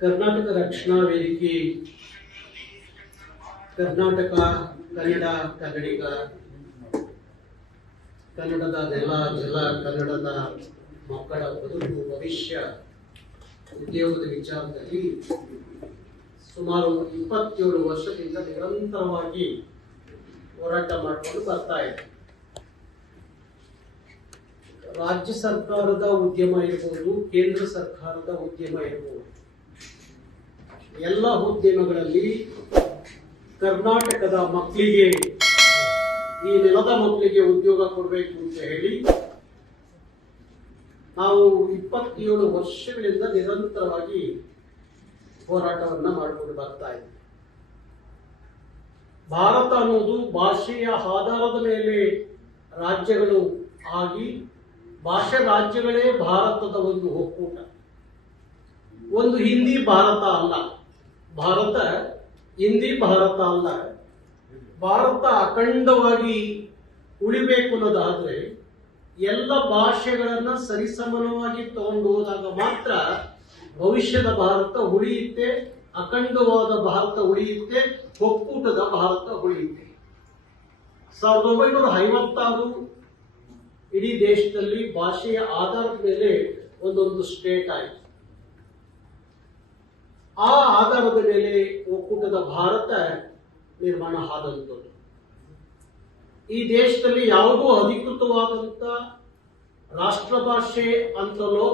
ಕರ್ನಾಟಕ ರಕ್ಷಣಾ ವೇದಿಕೆ, ಕರ್ನಾಟಕ ಕನ್ನಡ ಕನ್ನಡಿಗ, ಕನ್ನಡದ ನೆಲ ಜಲ, ಕನ್ನಡದ ಮಕ್ಕಳ ಬದುಕು ಭವಿಷ್ಯ ಉದ್ಯೋಗದ ವಿಚಾರದಲ್ಲಿ ಸುಮಾರು 27 ವರ್ಷದಿಂದ ನಿರಂತರವಾಗಿ ಹೋರಾಟ ಮಾಡಿಕೊಂಡು ಬರ್ತಾ ಇದೆ. ರಾಜ್ಯ ಸರ್ಕಾರದ ಉದ್ಯಮ ಇರಬಹುದು, ಕೇಂದ್ರ ಸರ್ಕಾರದ ಉದ್ಯಮ ಇರಬಹುದು, ಎಲ್ಲ ಉದ್ಯಮಗಳಲ್ಲಿ ಕರ್ನಾಟಕದ ಮಕ್ಕಳಿಗೆ, ಈ ನೆಲದ ಮಕ್ಕಳಿಗೆ ಉದ್ಯೋಗ ಕೊಡಬೇಕು ಅಂತ ಹೇಳಿ ನಾವು 27 ವರ್ಷಗಳಿಂದ ನಿರಂತರವಾಗಿ ಹೋರಾಟವನ್ನ ಮಾಡಿಕೊಂಡು ಬರ್ತಾ ಇದ್ದೀವಿ. ಭಾರತ ಅನ್ನೋದು ಭಾಷೆಯ ಆಧಾರದ ಮೇಲೆ ರಾಜ್ಯಗಳು ಆಗಿ, ಭಾಷೆ ರಾಜ್ಯಗಳೇ ಭಾರತದ ಒಂದು ಒಕ್ಕೂಟ. ಒಂದು ಹಿಂದಿ ಭಾರತ ಅಲ್ಲ, ಭಾರತ ಹಿಂದಿ ಭಾರತ ಅಲ್ಲ. ಭಾರತ ಅಖಂಡವಾಗಿ ಉಳಿಬೇಕು ಅನ್ನೋದಾದ್ರೆ ಎಲ್ಲ ಭಾಷೆಗಳನ್ನ ಸರಿಸಮಾನವಾಗಿ ತಗೊಂಡು ಹೋದಾಗ ಮಾತ್ರ ಭವಿಷ್ಯದ ಭಾರತ ಉಳಿಯುತ್ತೆ, ಅಖಂಡವಾದ ಭಾರತ ಉಳಿಯುತ್ತೆ, ಒಕ್ಕೂಟದ ಭಾರತ ಉಳಿಯುತ್ತೆ. 1956 ಇಡೀ ದೇಶದಲ್ಲಿ ಭಾಷೆಯ ಆಧಾರದ ಮೇಲೆ ಒಂದೊಂದು ಸ್ಟೇಟ್ ಆಯಿತು. ಆ ಆಧಾರದ ಮೇಲೆ ಒಕ್ಕೂಟದ ಭಾರತ ನಿರ್ಮಾಣ ಆದಂಥದ್ದು. ಈ ದೇಶದಲ್ಲಿ ಯಾವುದೂ ಅಧಿಕೃತವಾದಂತ ರಾಷ್ಟ್ರ ಭಾಷೆ ಅಂತಲೋ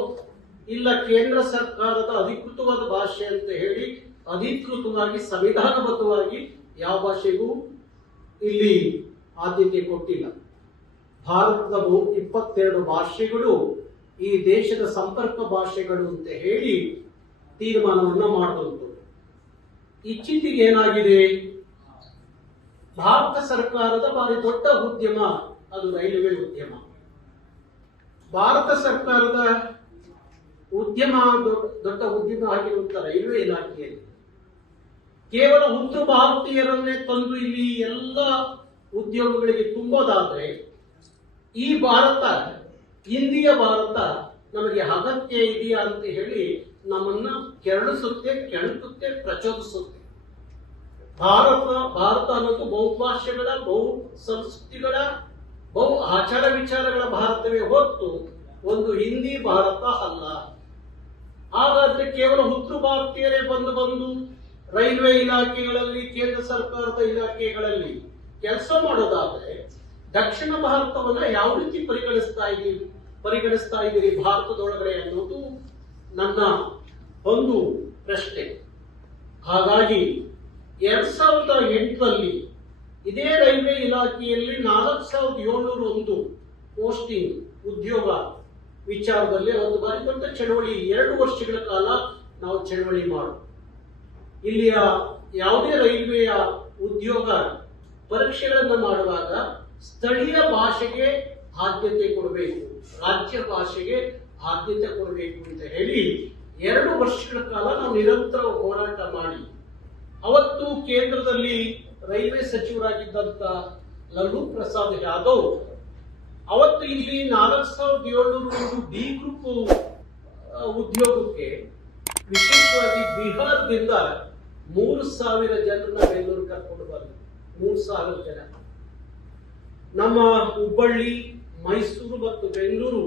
ಇಲ್ಲ ಕೇಂದ್ರ ಸರ್ಕಾರದ ಅಧಿಕೃತವಾದ ಭಾಷೆ ಅಂತ ಹೇಳಿ ಅಧಿಕೃತವಾಗಿ ಸಂವಿಧಾನಬದ್ಧವಾಗಿ ಯಾವ ಭಾಷೆಗೂ ಇಲ್ಲಿ ಆದ್ಯತೆ ಕೊಟ್ಟಿಲ್ಲ. ಭಾರತದ 22 ಭಾಷೆಗಳು ಈ ದೇಶದ ಸಂಪರ್ಕ ಭಾಷೆಗಳು ಅಂತ ಹೇಳಿ ತೀರ್ಮಾನವನ್ನ ಮಾಡಿದಂಥದ್ದು. ಇತ್ತೀಚೆಗೆ ಏನಾಗಿದೆ, ಭಾರತ ಸರ್ಕಾರದ ಭಾರಿ ದೊಡ್ಡ ಉದ್ಯಮ ಅದು ರೈಲ್ವೆ ಉದ್ಯಮ. ಭಾರತ ಸರ್ಕಾರದ ಉದ್ಯಮ ದೊಡ್ಡ ಉದ್ಯಮ ಆಗಿರುವಂತಹ ರೈಲ್ವೆ ಇಲಾಖೆಯಲ್ಲಿ ಕೇವಲ ಉತ್ತರ ಭಾರತೀಯರನ್ನೇ ತಂದು ಇಲ್ಲಿ ಎಲ್ಲ ಉದ್ಯೋಗಗಳಿಗೆ ತುಂಬೋದಾದ್ರೆ ಈ ಭಾರತ, ಇಂದಿಯ ಭಾರತ ನಮಗೆ ಅಗತ್ಯ ಇದೆಯಾ ಅಂತ ಹೇಳಿ ನಮ್ಮನ್ನ ಕೆರಳಿಸುತ್ತೆ, ಕೆಣಕುತ್ತೆ, ಪ್ರಚೋದಿಸುತ್ತೆ. ಭಾರತ ಅನ್ನೋದು ಬಹುಭಾಷೆಗಳ, ಬಹು ಸಂಸ್ಕೃತಿಗಳ, ಬಹು ಆಚಾರ ವಿಚಾರಗಳ ಭಾರತವೇ ಹೊರತು ಒಂದು ಹಿಂದಿ ಭಾರತ ಅಲ್ಲ. ಹಾಗಾದ್ರೆ ಕೇವಲ ಉತ್ತರ ಭಾರತೀಯರೇ ಬಂದು ರೈಲ್ವೆ ಇಲಾಖೆಗಳಲ್ಲಿ, ಕೇಂದ್ರ ಸರ್ಕಾರದ ಇಲಾಖೆಗಳಲ್ಲಿ ಕೆಲಸ ಮಾಡೋದಾದ್ರೆ ದಕ್ಷಿಣ ಭಾರತವನ್ನ ಯಾವ ರೀತಿ ಪರಿಗಣಿಸ್ತಾ ಇದ್ದೀರಿ ಭಾರತದೊಳಗಡೆ ಅನ್ನೋದು ನನ್ನ ಒಂದು ಪ್ರಶ್ನೆ. ಹಾಗಾಗಿ 2008ರಲ್ಲಿ ಇದೇ ರೈಲ್ವೆ ಇಲಾಖೆಯಲ್ಲಿ 4701 ಪೋಸ್ಟಿಂಗ್ ಉದ್ಯೋಗ ವಿಚಾರದಲ್ಲಿ ಒಂದು ಬಾರಿ ದೊಡ್ಡ ಚಳವಳಿ, 2 ವರ್ಷಗಳ ಕಾಲ ನಾವು ಚಳವಳಿ ಮಾಡು. ಇಲ್ಲಿಯ ಯಾವುದೇ ರೈಲ್ವೆಯ ಉದ್ಯೋಗ ಪರೀಕ್ಷೆಗಳನ್ನು ಮಾಡುವಾಗ ಸ್ಥಳೀಯ ಭಾಷೆಗೆ ಆದ್ಯತೆ ಕೊಡಬೇಕು, ರಾಜ್ಯ ಭಾಷೆಗೆ ಆದ್ಯತೆ ಕೊಡಬೇಕು ಅಂತ ಹೇಳಿ 2 ವರ್ಷಗಳ ಕಾಲ ನಾವು ನಿರಂತರ ಹೋರಾಟ ಮಾಡಿ, ಅವತ್ತು ಕೇಂದ್ರದಲ್ಲಿ ರೈಲ್ವೆ ಸಚಿವರಾಗಿದ್ದಂತ ಲಲ್ಲೂ ಪ್ರಸಾದ್ ಯಾದವ್ ಅವತ್ತು ಇಲ್ಲಿ 4701 ಡಿ ಗ್ರೂಪ್ ಉದ್ಯೋಗಕ್ಕೆ ವಿಶೇಷವಾಗಿ ಬಿಹಾರದಿಂದ 3000 ಜನರನ್ನ ಬೆಂಗಳೂರು ಕರ್ಕೊಂಡು ಬಂದರು. 3000 ಜನ ನಮ್ಮ ಹುಬ್ಬಳ್ಳಿ, ಮೈಸೂರು ಮತ್ತು ಬೆಂಗಳೂರು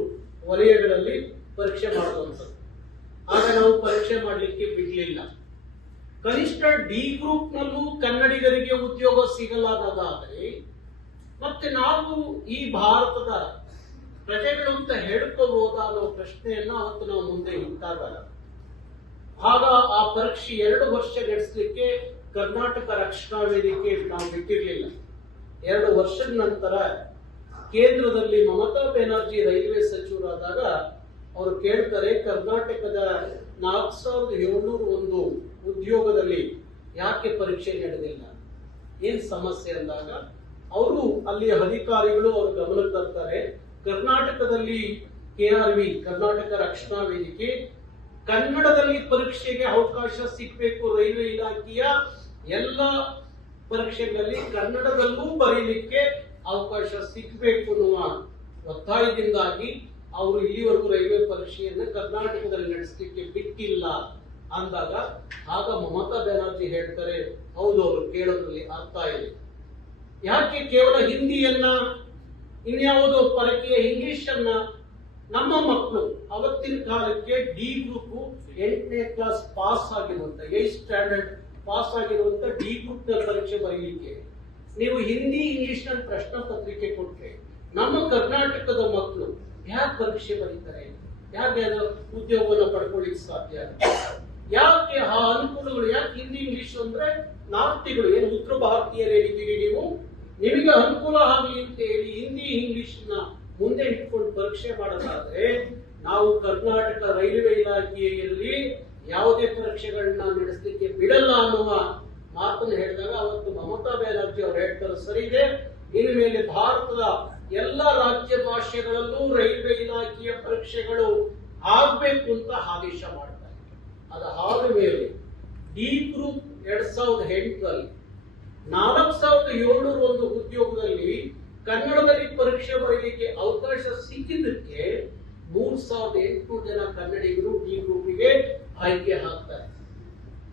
ವಲಯಗಳಲ್ಲಿ ಪರೀಕ್ಷೆ ಮಾಡುವಂಥದ್ದು. ಆಗ ನಾವು ಪರೀಕ್ಷೆ ಮಾಡಲಿಕ್ಕೆ ಬಿಡಲಿಲ್ಲ. ಕನಿಷ್ಠ ಡಿ ಗ್ರೂಪ್ ನಲ್ಲೂ ಕನ್ನಡಿಗರಿಗೆ ಉದ್ಯೋಗ ಸಿಗಲಾಗದಾದರೆ ಮತ್ತೆ ನಾವು ಈ ಭಾರತದ ಪ್ರಜೆಗಳು ಅಂತ ಹೇಳ್ಕೋಬಹುದಾ ಅನ್ನೋ ಪ್ರಶ್ನೆಯನ್ನ ಅವತ್ತು ನಾವು ಮುಂದೆ ಇಟ್ಟಾಗ, ಆಗ ಆ ಪರೀಕ್ಷೆ 2 ವರ್ಷ ನಡೆಸಲಿಕ್ಕೆ ಕರ್ನಾಟಕ ರಕ್ಷಣಾ ವೇದಿಕೆ ನಾವು ಬಿಟ್ಟಿರಲಿಲ್ಲ. 2 ವರ್ಷದ ನಂತರ ಕೇಂದ್ರದಲ್ಲಿ ಮಮತಾ ಬ್ಯಾನರ್ಜಿ ರೈಲ್ವೆ ಸಚಿವರಾದಾಗ ಅವರು ಕೇಳ್ತಾರೆ, ಕರ್ನಾಟಕದ 4701 ಉದ್ಯೋಗದಲ್ಲಿ ಯಾಕೆ ಪರೀಕ್ಷೆ ನಡೆದಿಲ್ಲ, ಏನ್ ಸಮಸ್ಯೆ ಅಂದಾಗ ಅವರು ಅಲ್ಲಿ ಅಧಿಕಾರಿಗಳು ಅವರು ಗಮನಕ್ಕೆ ತರ್ತಾರೆ, ಕರ್ನಾಟಕದಲ್ಲಿ KRV ಕರ್ನಾಟಕ ರಕ್ಷಣಾ ವೇದಿಕೆ ಕನ್ನಡದಲ್ಲಿ ಪರೀಕ್ಷೆಗೆ ಅವಕಾಶ ಸಿಗಬೇಕು, ರೈಲ್ವೆ ಇಲಾಖೆಯ ಎಲ್ಲ ಪರೀಕ್ಷೆಗಳಲ್ಲಿ ಕನ್ನಡದಲ್ಲೂ ಬರೀಲಿಕ್ಕೆ ಅವಕಾಶ ಸಿಗಬೇಕು ಅನ್ನುವ ಒತ್ತಾಯದಿಂದಾಗಿ ಅವರು ಇಲ್ಲಿವರೆಗೂ ರೈಲ್ವೆ ಪರೀಕ್ಷೆಯನ್ನು ಕರ್ನಾಟಕದಲ್ಲಿ ನಡೆಸಲಿಕ್ಕೆ ಬಿಟ್ಟಿಲ್ಲ ಅಂದಾಗ ಆಗ ಮಮತಾ ಬ್ಯಾನರ್ಜಿ ಹೇಳ್ತಾರೆ, ಹೌದು ಅವರು ಕೇಳೋದ್ರಲ್ಲಿ ಅರ್ಥ ಇದೆ. ಯಾಕೆ ಕೇವಲ ಹಿಂದಿಯನ್ನ, ಇನ್ಯಾವುದೋ ಪರಕೀಯ ಇಂಗ್ಲಿಷ್ ಅನ್ನ ನಮ್ಮ ಮಕ್ಕಳು ಅವತ್ತಿನ ಕಾಲಕ್ಕೆ ಡಿ ಗ್ರೂಪ್ 8ನೇ ಕ್ಲಾಸ್ ಪಾಸ್ ಆಗಿರುವಂತ 8th ಸ್ಟ್ಯಾಂಡರ್ಡ್ ಪಾಸ್ ಆಗಿರುವಂತ ಡಿ ಗ್ರೂಪ್ ನ ಪರೀಕ್ಷೆ ಬರೀಲಿಕ್ಕೆ ನೀವು ಹಿಂದಿ ಇಂಗ್ಲಿಷ್ ನ ಪ್ರಶ್ನೆ ಪತ್ರಿಕೆ ಕೊಟ್ರೆ ನಮ್ಮ ಕರ್ನಾಟಕದ ಮಕ್ಕಳು ಯಾಕೆ ಪರೀಕ್ಷೆ ಬರೀತಾರೆ? ಯಾಕೆ ಉದ್ಯೋಗವನ್ನು ಪಡ್ಕೊಳ್ಳಿಕ್ಕೆ ಸಾಧ್ಯ? ಯಾಕೆ ಆ ಅನುಕೂಲಗಳು? ಯಾಕೆ ಹಿಂದಿ ಇಂಗ್ಲಿಷ್ ಅಂದ್ರೆ ನಾರ್ತಿಗಳು ಏನು ಉತ್ತರ ಭಾರತೀಯರು ಹೇಳಿದ್ದೀರಿ ನೀವು, ನಿಮಗೆ ಅನುಕೂಲ ಆಗಲಿ ಅಂತ ಹೇಳಿ ಹಿಂದಿ ಇಂಗ್ಲಿಷ್ ನ ಮುಂದೆ ಇಟ್ಕೊಂಡು ಪರೀಕ್ಷೆ ಮಾಡೋದಾದ್ರೆ ನಾವು ಕರ್ನಾಟಕ ರೈಲ್ವೆ ಇಲಾಖೆಯಲ್ಲಿ ಯಾವುದೇ ಪರೀಕ್ಷೆಗಳನ್ನ ನಡೆಸಲಿಕ್ಕೆ ಬಿಡಲ್ಲ ಅನ್ನುವ ಮಾತನ್ನು ಹೇಳಿದಾಗ ಅವತ್ತು ಮಮತಾ ಬ್ಯಾನರ್ಜಿ ಅವರು ಹೇಳ್ತಾರೆ, ಸರಿ ಇದೆ, ಇನ್ನು ಮೇಲೆ ಭಾರತದ ಎಲ್ಲ ರಾಜ್ಯ ಭಾಷೆಗಳಲ್ಲೂ ರೈಲ್ವೆ ಇಲಾಖೆಯ ಪರೀಕ್ಷೆಗಳು ಆಗ್ಬೇಕು ಅಂತ ಆದೇಶ ಮಾಡ್ತಾರೆ. ಅದಾದ ಮೇಲೆ ಡಿ ಗ್ರೂಪ್ 2008ರಲ್ಲಿ 4701 ಉದ್ಯೋಗದಲ್ಲಿ ಕನ್ನಡದಲ್ಲಿ ಪರೀಕ್ಷೆ ಬರೀಲಿಕ್ಕೆ ಅವಕಾಶ ಸಿಕ್ಕಿದ್ದಕ್ಕೆ 3800 ಜನ ಕನ್ನಡಿಗರು ಡಿ ಗ್ರೂಪಿಗೆ ಆಯ್ಕೆ ಆಗ್ತಾರೆ.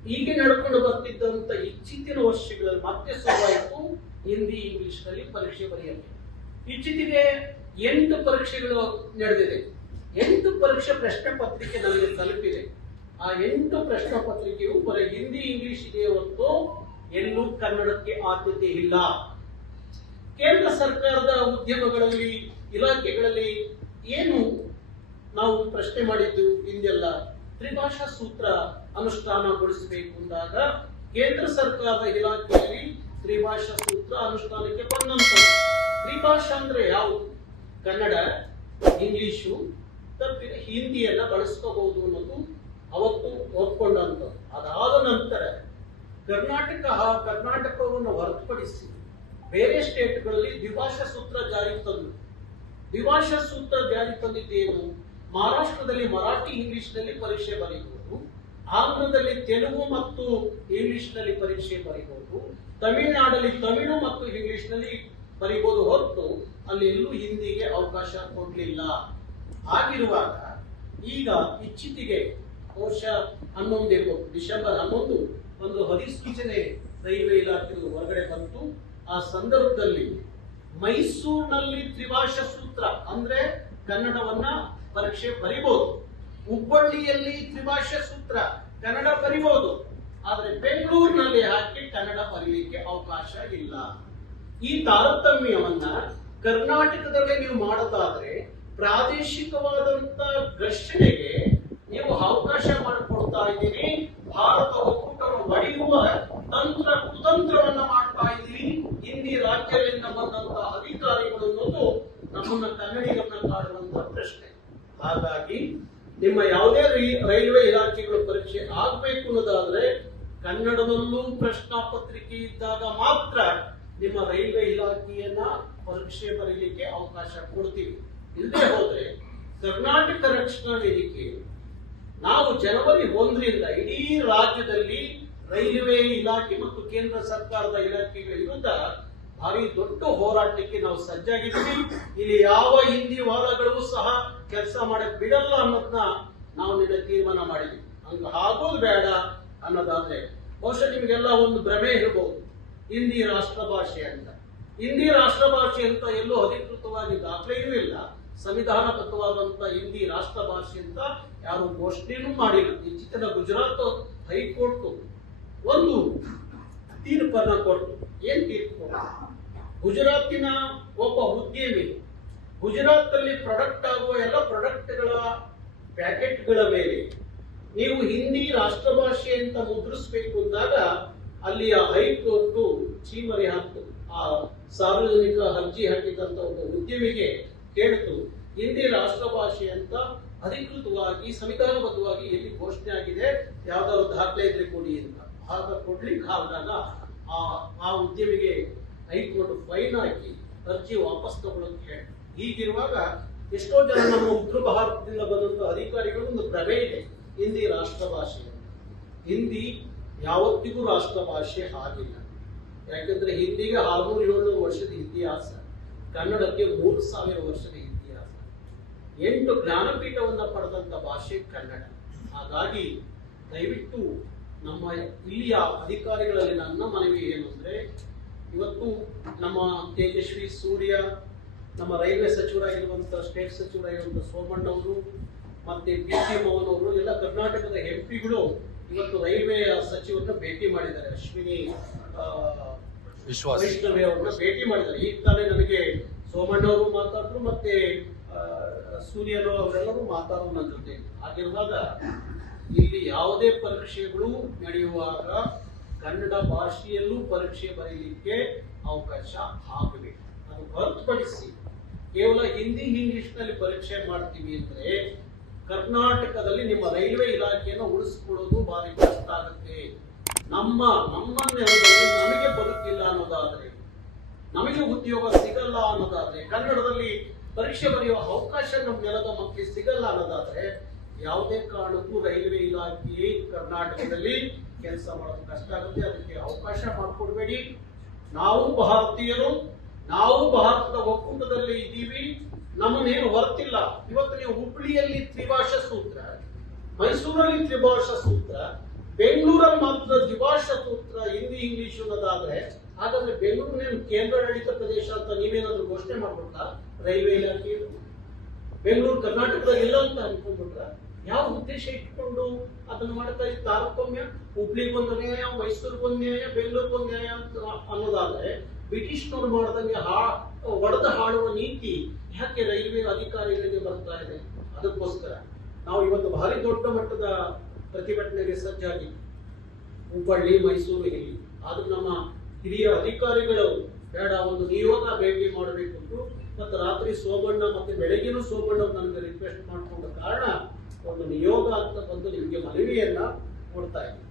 ಹೀಗೆ ನಡ್ಕೊಂಡು ಬರ್ತಿದ್ದಂತ ಇತ್ತೀಚಿನ ವರ್ಷಗಳಲ್ಲಿ ಮತ್ತೆ ಶುರುವಾಯಿತು ಹಿಂದಿ ಇಂಗ್ಲಿಷ್ ನಲ್ಲಿ ಪರೀಕ್ಷೆ ಬರೆಯಲು. ಇತ್ತೀಚೆಗೆ 8 ಪರೀಕ್ಷೆಗಳು ನಡೆದಿದೆ. 8 ಪರೀಕ್ಷೆ ಪ್ರಶ್ನೆ ಪತ್ರಿಕೆ ನಮಗೆ ತಲುಪಿದೆ. ಆ 8 ಪ್ರಶ್ನೆ ಪತ್ರಿಕೆಯು ಬರೀ ಹಿಂದಿ ಇಂಗ್ಲಿಷ್ ಇದೆ ಹೊರತು ಎಲ್ಲೂ ಕನ್ನಡಕ್ಕೆ ಆದ್ಯತೆ ಇಲ್ಲ. ಕೇಂದ್ರ ಸರ್ಕಾರದ ಉದ್ಯಮಗಳಲ್ಲಿ ಇಲಾಖೆಗಳಲ್ಲಿ ಏನು ನಾವು ಪ್ರಶ್ನೆ ಮಾಡಿದ್ದು ಹಿಂದೆಲ್ಲ ತ್ರಿಭಾಷಾ ಸೂತ್ರ ಅನುಷ್ಠಾನಗೊಳಿಸಬೇಕು ಅಂದಾಗ ಕೇಂದ್ರ ಸರ್ಕಾರದ ಇಲಾಖೆಯಲ್ಲಿ ತ್ರಿಭಾಷಾ ಸೂತ್ರ ಅನುಷ್ಠಾನಕ್ಕೆ ಬಂದಂಥದ್ದು. ತ್ರಿಭಾಷಾ ಅಂದ್ರೆ ಯಾವುದು? ಕನ್ನಡ, ಇಂಗ್ಲಿಷು ತಪ್ಪಿದ ಹಿಂದಿಯನ್ನ ಬಳಸ್ಕೋಬಹುದು ಅನ್ನೋದು ಅವತ್ತು ಒಪ್ಕೊಂಡಂಥದ್ದು. ಅದಾದ ನಂತರ ಕರ್ನಾಟಕವನ್ನು ಹೊರತುಪಡಿಸಿ ಬೇರೆ ಸ್ಟೇಟ್ಗಳಲ್ಲಿ ದ್ವಿಭಾಷಾ ಸೂತ್ರ ಜಾರಿ ತಂದು. ದ್ವಿಭಾಷಾ ಸೂತ್ರ ಜಾರಿ ತಂದಿದ್ದೇನು? ಮಹಾರಾಷ್ಟ್ರದಲ್ಲಿ ಮರಾಠಿ ಇಂಗ್ಲಿಷ್ ನಲ್ಲಿ ಪರೀಕ್ಷೆ ಬರೀಬಹುದು, ಆಂಧ್ರದಲ್ಲಿ ತೆಲುಗು ಮತ್ತು ಇಂಗ್ಲಿಷ್ ನಲ್ಲಿ ಪರೀಕ್ಷೆ ಬರೀಬಹುದು, ತಮಿಳುನಾಡಲ್ಲಿ ತಮಿಳು ಮತ್ತು ಇಂಗ್ಲಿಷ್ ನಲ್ಲಿ ಬರೀಬಹುದು ಹೊರತು ಅಲ್ಲಿ ಎಲ್ಲೂ ಹಿಂದಿಗೆ ಅವಕಾಶ ಕೊಡಲಿಲ್ಲ. ಆಗಿರುವಾಗ ಈಗ ಇತ್ತೀಚೆಗೆ ಬಹುಶಃ 11 ಇರಬಹುದು, ಡಿಸೆಂಬರ್ 11 ಒಂದು ಅಧಿಸೂಚನೆ ರೈಲ್ವೆ ಇಲಾಖೆ ಹೊರಗಡೆ ಬಂತು. ಆ ಸಂದರ್ಭದಲ್ಲಿ ಮೈಸೂರಿನಲ್ಲಿ ತ್ರಿಭಾಷಾ ಸೂತ್ರ ಅಂದ್ರೆ ಕನ್ನಡವನ್ನ ಪರೀಕ್ಷೆ ಬರಿಬಹುದು, ಹುಬ್ಬಳ್ಳಿಯಲ್ಲಿ ತ್ರಿಭಾಷಾ ಸೂತ್ರ ಕನ್ನಡ ಬರಿಬಹುದು, ಆದ್ರೆ ಬೆಂಗಳೂರಿನಲ್ಲಿ ಹಾಕಿ ಕನ್ನಡ ಬರೀಲಿಕ್ಕೆ ಅವಕಾಶ ಇಲ್ಲ. ಈ ತಾರತಮ್ಯವನ್ನ ಕರ್ನಾಟಕದಲ್ಲಿ ನೀವು ಮಾಡೋದಾದ್ರೆ ಪ್ರಾದೇಶಿಕವಾದಂತ ಘರ್ಷಣೆಗೆ ನೀವು ಅವಕಾಶ ಮಾಡಿಕೊಡ್ತಾ ಇದ್ದೀರಿ. ಭಾರತ ಒಕ್ಕೂಟವನ್ನು ಒಡೆಯುವ ಕುತಂತ್ರವನ್ನ ಮಾಡ್ತಾ ಇದ್ದೀರಿ ಹಿಂದಿ ರಾಜ್ಯದಿಂದ ಬಂದಂತ ಅಧಿಕಾರಿಗಳು ಅನ್ನೋದು ನಮ್ಮನ್ನ ಕನ್ನಡಿಗರನ್ನ ಕಾಡುವಂತ ಪ್ರಶ್ನೆ. ಹಾಗಾಗಿ ನಿಮ್ಮ ಯಾವುದೇ ರೈಲ್ವೆ ಇಲಾಖೆಗಳ ಪರೀಕ್ಷೆ ಆಗ್ಬೇಕು ಅನ್ನೋದಾದ್ರೆ ಕನ್ನಡದಲ್ಲೂ ಪ್ರಶ್ನಾ ಪತ್ರಿಕೆ ಇದ್ದಾಗ ಮಾತ್ರ ನಿಮ್ಮ ರೈಲ್ವೆ ಇಲಾಖೆಯನ್ನ ಪರೀಕ್ಷೆ ಬರೀಲಿಕ್ಕೆ ಅವಕಾಶ ಕೊಡ್ತೀವಿ. ಇಲ್ಲದೆ ಹೋದ್ರೆ ಕರ್ನಾಟಕ ರಕ್ಷಣಾ ವೇದಿಕೆ ನಾವು ಜನವರಿ 1ರಿಂದ ಇಡೀ ರಾಜ್ಯದಲ್ಲಿ ರೈಲ್ವೆ ಇಲಾಖೆ ಮತ್ತು ಕೇಂದ್ರ ಸರ್ಕಾರದ ಇಲಾಖೆಗಳ ವಿರುದ್ಧ ಭಾರಿ ದೊಡ್ಡ ಹೋರಾಟಕ್ಕೆ ನಾವು ಸಜ್ಜಾಗಿದ್ದೀವಿ. ಇಲ್ಲಿ ಯಾವ ಹಿಂದಿ ವಾದಗಳು ಸಹ ಕೆಲಸ ಮಾಡಕ್ ಬಿಡಲ್ಲ ಅನ್ನೋದನ್ನ ನಾವು ನಿನ್ನೆ ತೀರ್ಮಾನ ಮಾಡಿದ್ವಿ. ಹಂಗ ಆಗೋದು ಬೇಡ ಅನ್ನೋದಾದ್ರೆ ಬಹುಶಃ ನಿಮಗೆಲ್ಲ ಒಂದು ಭ್ರಮೆ ಇರಬಹುದು, ಹಿಂದಿ ರಾಷ್ಟ್ರ ಭಾಷೆ ಅಂತ. ಹಿಂದಿ ರಾಷ್ಟ್ರ ಭಾಷೆ ಅಂತ ಎಲ್ಲೂ ಅಧಿಕೃತವಾಗಿ ದಾಖಲೆಯೂ ಇಲ್ಲ. ಸಂವಿಧಾನಬದ್ಧವಾದಂತ ಹಿಂದಿ ರಾಷ್ಟ್ರ ಭಾಷೆ ಅಂತ ಯಾರು ಘೋಷಣೆನೂ ಮಾಡಿಲ್ಲ. ಇತ್ತೀಚಿನ ಗುಜರಾತ್ ಹೈಕೋರ್ಟ್ ಒಂದು ತೀರ್ಪನ್ನ ಕೊಟ್ಟು, ಏನ್ ತೀರ್ಪು ಕೊಟ್ಟು, ಗುಜರಾತಿನ ಒಬ್ಬ ಉದ್ಯಮಿ ಗುಜರಾತ್ ಅಲ್ಲಿ ಪ್ರಾಡಕ್ಟ್ ಆಗುವ ಎಲ್ಲ ಪ್ರಾಡಕ್ಟ್ಗಳ ಪ್ಯಾಕೆಟ್ಗಳ ಮೇಲೆ ನೀವು ಹಿಂದಿ ರಾಷ್ಟ್ರ ಭಾಷೆ ಅಂತ ಮುದ್ರಿಸಬೇಕು ಅಂದಾಗ ಅಲ್ಲಿಯ ಹೈಕೋರ್ಟ್ ಚೀಮರಿ ಹಾಕ್ತು. ಆ ಸಾರ್ವಜನಿಕ ಅರ್ಜಿ ಹಾಕಿದಂತ ಒಬ್ಬ ಉದ್ಯಮಿಗೆ ಕೇಳಿತು, ಹಿಂದಿ ರಾಷ್ಟ್ರ ಭಾಷೆ ಅಂತ ಅಧಿಕೃತವಾಗಿ ಸಂವಿಧಾನಬದ್ಧವಾಗಿ ಎಲ್ಲಿ ಘೋಷಣೆ ಆಗಿದೆ, ಯಾವ್ದಾದ್ರು ದಾಖಲೆ ಇದ್ರೆ ಕೊಡಿ ಅಂತ. ಆಗ ಕೊಡ್ಲಿಕ್ಕೆ ಆದಾಗ ಆ ಉದ್ಯಮಿಗೆ ಹೈಕೋರ್ಟ್ ಫೈನ್ ಹಾಕಿ ಅರ್ಜಿ ವಾಪಸ್ ತಗೊಳ್ಳೋಕೆ ಹೇಳಿ. ಹೀಗಿರುವಾಗ ಎಷ್ಟೋ ಜನ ನಮ್ಮ ಉತ್ತರ ಭಾರತದಿಂದ ಬಂದಂತ ಅಧಿಕಾರಿಗಳು ಒಂದು ಭ್ರಮೆ ಇದೆ ಹಿಂದಿ ರಾಷ್ಟ್ರ ಭಾಷೆ. ಹಿಂದಿ ಯಾವತ್ತಿಗೂ ರಾಷ್ಟ್ರ ಭಾಷೆ ಆಗಿಲ್ಲ. ಯಾಕಂದ್ರೆ ಹಿಂದಿಗೆ 600-700 ವರ್ಷದ ಇತಿಹಾಸ, ಕನ್ನಡಕ್ಕೆ 3000 ವರ್ಷದ ಇತಿಹಾಸ, 8 ಜ್ಞಾನಪೀಠವನ್ನ ಪಡೆದಂತ ಭಾಷೆ ಕನ್ನಡ. ಹಾಗಾಗಿ ದಯವಿಟ್ಟು ನಮ್ಮ ಇಲ್ಲಿಯ ಅಧಿಕಾರಿಗಳಲ್ಲಿ ನನ್ನ ಮನವಿ ಏನು ಅಂದ್ರೆ, ಇವತ್ತು ನಮ್ಮ ತೇಜಸ್ವಿ ಸೂರ್ಯ, ನಮ್ಮ ರೈಲ್ವೆ ಸಚಿವರಾಗಿರುವಂತಹ ಸ್ಟೇಟ್ ಸಚಿವರಾಗಿರುವಂತಹ ಸೋಮಣ್ಣವರು ಮತ್ತೆ ಸಿ ಮೋಹನ್ ಅವರು ಎಲ್ಲ ಕರ್ನಾಟಕದ ಎಂಪಿಗಳು ಇವತ್ತು ರೈಲ್ವೆ ಸಚಿವರನ್ನ ಭೇಟಿ ಮಾಡಿದ್ದಾರೆ. ಅಶ್ವಿನಿ ವೈಷ್ಣವಿ ಅವ್ರನ್ನ ಭೇಟಿ ಮಾಡಿದ್ದಾರೆ. ಈಗ ತಾನೇ ನನಗೆ ಸೋಮಣ್ಣ ಅವರು ಮಾತಾಡಿದ್ರು, ಮತ್ತೆ ಸೂರ್ಯನು ಅವರೆಲ್ಲರೂ ಮಾತಾಡೋದು ನನ್ನ ಜೊತೆ. ಹಾಗಿರುವಾಗ ಇಲ್ಲಿ ಯಾವುದೇ ಪರೀಕ್ಷೆಗಳು ನಡೆಯುವಾಗ ಕನ್ನಡ ಭಾಷೆಯಲ್ಲೂ ಪರೀಕ್ಷೆ ಬರೀಲಿಕ್ಕೆ ಅವಕಾಶ ಆಗಬೇಕು. ಅದು ಹೊರತುಪಡಿಸಿ ಕೇವಲ ಹಿಂದಿ ಇಂಗ್ಲಿಷ್ನಲ್ಲಿ ಪರೀಕ್ಷೆ ಮಾಡ್ತೀವಿ ಅಂದ್ರೆ ಕರ್ನಾಟಕದಲ್ಲಿ ನಿಮ್ಮ ರೈಲ್ವೆ ಇಲಾಖೆಯನ್ನು ಉಳಿಸ್ಕೊಳ್ಳೋದು ಭಾರಿ ಕಷ್ಟ ಆಗುತ್ತೆ. ನಮ್ಮ ನೆಲದಲ್ಲಿ ನಮಗೆ ಬದುಕಿಲ್ಲ ಅನ್ನೋದಾದ್ರೆ, ನಮಗೆ ಉದ್ಯೋಗ ಸಿಗಲ್ಲ ಅನ್ನೋದಾದ್ರೆ, ಕನ್ನಡದಲ್ಲಿ ಪರೀಕ್ಷೆ ಬರೆಯುವ ಅವಕಾಶ ನಮ್ಮ ನೆಲದ ಮಕ್ಕಳಿಗೆ ಸಿಗಲ್ಲ ಅನ್ನೋದಾದ್ರೆ ಯಾವುದೇ ಕಾರಣಕ್ಕೂ ರೈಲ್ವೆ ಇಲಾಖೆ ಕರ್ನಾಟಕದಲ್ಲಿ ಕೆಲಸ ಮಾಡೋದು ಕಷ್ಟ ಆಗುತ್ತೆ. ಅದಕ್ಕೆ ಅವಕಾಶ ಮಾಡಿಕೊಡ್ಬೇಡಿ. ನಾವು ಭಾರತೀಯರು, ನಾವು ಭಾರತದ ಒಕ್ಕೂಟದಲ್ಲಿ ಇದ್ದೀವಿ, ನಮ್ಮನ್ನೇನು ಹೊರತಿಲ್ಲ. ಇವತ್ತು ನೀವು ಹುಬ್ಬಳ್ಳಿಯಲ್ಲಿ ತ್ರಿಭಾಷಾ ಸೂತ್ರ, ಮೈಸೂರಲ್ಲಿ ತ್ರಿಭಾಷಾ ಸೂತ್ರ, ಬೆಂಗಳೂರಲ್ಲಿ ಮಾತ್ರ ದ್ವಿಭಾಷಾ ಸೂತ್ರ ಹಿಂದಿ ಇಂಗ್ಲಿಷ್ ಅನ್ನೋದಾದ್ರೆ, ಹಾಗಾದ್ರೆ ಬೆಂಗಳೂರಿನ ಕೇಂದ್ರಾಡಳಿತ ಪ್ರದೇಶ ಅಂತ ನೀವೇನಾದ್ರೂ ಘೋಷಣೆ ಮಾಡ್ಬಿಟ್ಟ ರೈಲ್ವೆ ಇಲಾಖೆ? ಬೆಂಗಳೂರು ಕರ್ನಾಟಕದಲ್ಲಿ ಇಲ್ಲ ಅಂತ ಅನ್ಕೊಂಡ್ಬಿಟ್ರ? ಯಾವ ಉದ್ದೇಶ ಇಟ್ಕೊಂಡು ಅದನ್ನ ಮಾಡ್ತಾ ಇದ್ದ ತಾರತಮ್ಯ? ಹುಬ್ಳಿಗೊಂದು ನ್ಯಾಯ, ಮೈಸೂರಿಗೊಂದು ನ್ಯಾಯ, ಬೆಂಗಳೂರಿಗೊಂದು ನ್ಯಾಯ ಅಂತ ಅನ್ನೋದಾದ್ರೆ ಬ್ರಿಟಿಷ್ನವ್ರು ಮಾಡಿದಂಗೆ ಒಡೆದ ಹಾಡುವ ನೀತಿ ಯಾಕೆ ರೈಲ್ವೆ ಅಧಿಕಾರಿಗಳಿಗೆ ಬರ್ತಾ ಇದೆ? ಅದಕ್ಕೋಸ್ಕರ ನಾವು ಇವತ್ತು ಭಾರಿ ದೊಡ್ಡ ಮಟ್ಟದ ಪ್ರತಿಭಟನೆಗೆ ಸಜ್ಜಾಗಿ ಹುಬ್ಬಳ್ಳಿ, ಮೈಸೂರು, ಇಲ್ಲಿ ಆದ್ರೂ ನಮ್ಮ ಹಿರಿಯ ಅಧಿಕಾರಿಗಳು ಬೇಡ, ಒಂದು ನಿಯೋಗ ಭೇಟಿ ಮಾಡಬೇಕು ಮತ್ತು ರಾತ್ರಿ ಸೋಮಣ್ಣ ಮತ್ತೆ ಬೆಳಗ್ಗೆನೂ ಸೋಮಣ್ಣ ನನಗೆ ರಿಕ್ವೆಸ್ಟ್ ಮಾಡಿಕೊಂಡ ಕಾರಣ ಒಂದು ನಿಯೋಗ ಅಂತ ಬಂದು ನಿಮಗೆ ಮನವಿಯನ್ನ ಕೊಡ್ತಾ ಇದ್ದೀನಿ.